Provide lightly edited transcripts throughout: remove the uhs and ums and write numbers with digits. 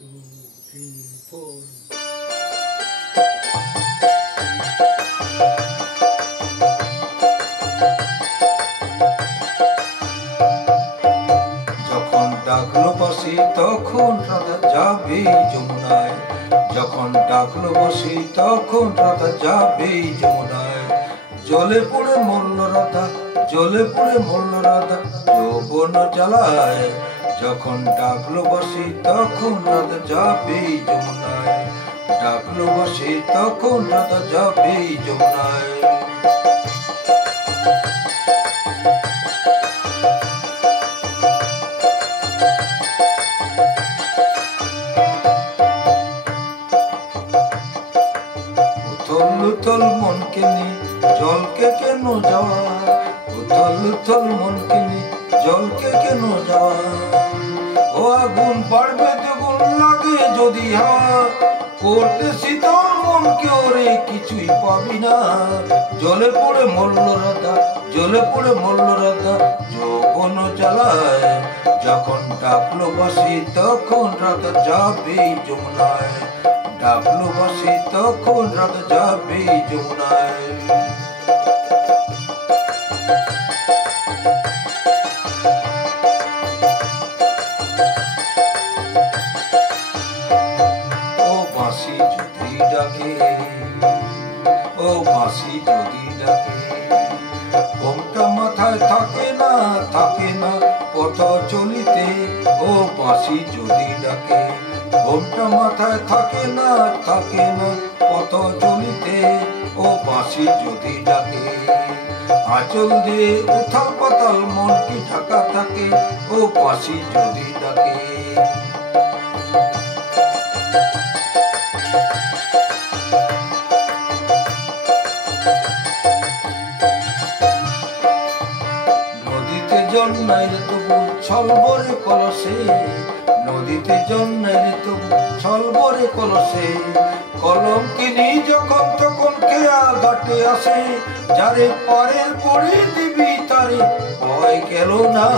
2, 3, 4. যখন ডাকলো বাঁশি তখন রাধা যাবে যমুনায়, যখন ডাকলো বাঁশি তখন রাধা যাবে যমুনায়। জলে পড়ে মরল রাধা, জলে পড়ে মরল রাধা যৌবন জ্বালায়। যখন ডাকলো বাঁশি তখন রাধা যাবে যমুনায়, ডাকলো বাঁশি তখন রাধা যাবে যমুনায়। উথল উথল মনকে নিয়ে জলকে কেন যাওয়া, উথল উথল মনকে নিয়ে জলকে কেন যাওয়া। ও আগুন বাড়বে দ্বিগুণ লাগে যদি হাওয়া, করতে শীতল মনকে ওরে কিছুই পাবি না। জলে পড়ে মরল রাধা, জলে পড়ে মরল রাধা যৌবন জ্বালায়। যখন ডাকলো বাঁশি তখন রাধা যাবে যমুনায়, ডাকলো বাঁশি তখন রাধা যাবে যমুনায়। ও বাঁশি যদি ডাকে, ও বাঁশি যদি ডাকে, ঘোমটা মাথায় থাকে না, থাকে না পথ চলিতে। ও বাঁশি যদি ডাকে, ঘোমটা মাথায় থাকে না, থাকে না পথ চলিতে। ও বাঁশি যদি ডাকে, আঁচল দিয়ে উথাল পাতাল মন কি ঢাকা থাকে। ও বাঁশি যদি ডাকে। নদীতে জল নাই রে তবু ছলবরে কলসে, নদীতে জল নাই রে তবু ছলবরে কলসে। কলম কিনি যখন তখন খেয়া ঘাটে আসে, যারে পারের করে দিবি তারে ভয় গেল না।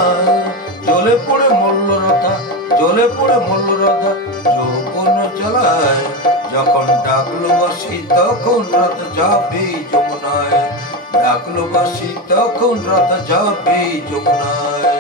জলে পড়ে মরল রাধা, জলে পড়ে মরল রাধা যৌবন জ্বালায়। যখন ডাকলো বাঁশি তখন রাধা যাবে যমুনায়, ডাকলো বাঁশি তখন রাধা যাবে যমুনায়।